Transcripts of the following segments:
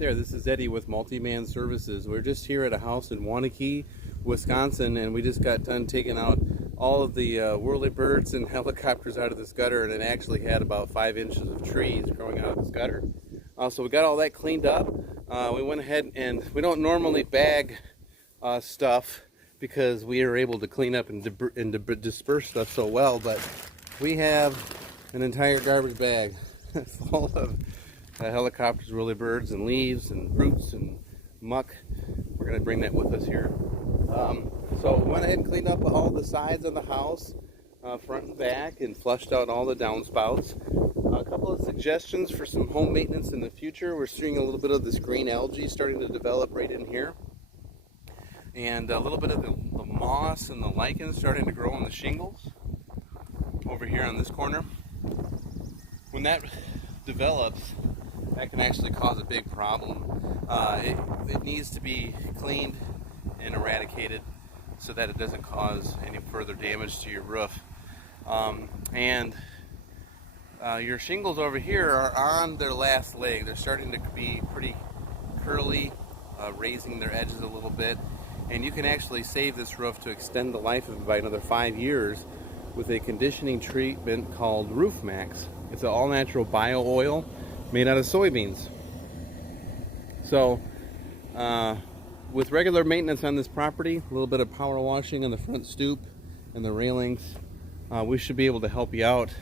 there, this is Eddie with Multi-Man Services. We're just here at a house in Waunakee, Wisconsin, and we just got done taking out all of the whirlybirds and helicopters out of this gutter, and it actually had about 5 inches of trees growing out of this gutter. So we got all that cleaned up. We went ahead and we don't normally bag stuff because we are able to clean up and disperse stuff so well, but we have an entire garbage bag full of helicopters, whirlybirds, and leaves, and roots, and muck. We're going to bring that with us here. So we went ahead and cleaned up all the sides of the house, front and back, and flushed out all the downspouts. A couple of suggestions for some home maintenance in the future. We're seeing a little bit of this green algae starting to develop right in here, and a little bit of the moss and the lichen starting to grow on the shingles over here on this corner. When that develops, that can actually cause a big problem. It needs to be cleaned and eradicated so that it doesn't cause any further damage to your roof. Your shingles over here are on their last leg. They're starting to be pretty curly, raising their edges a little bit, and you can actually save this roof to extend the life of it by another 5 years with a conditioning treatment called Roof Max. It's an all-natural bio oil made out of soybeans. So with regular maintenance on this property, a little bit of power washing on the front stoop and the railings, we should be able to help you out,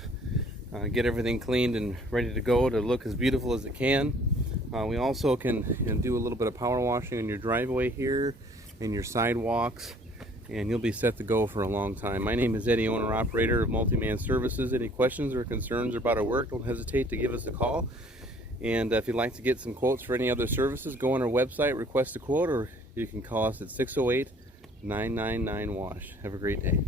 get everything cleaned and ready to go to look as beautiful as it can. We also can do a little bit of power washing on your driveway here and your sidewalks, and you'll be set to go for a long time. My name is Eddie, owner-operator of Multi-Man Services. Any questions or concerns about our work, don't hesitate to give us a call. And if you'd like to get some quotes for any other services, go on our website, request a quote, or you can call us at 608-999-WASH. Have a great day.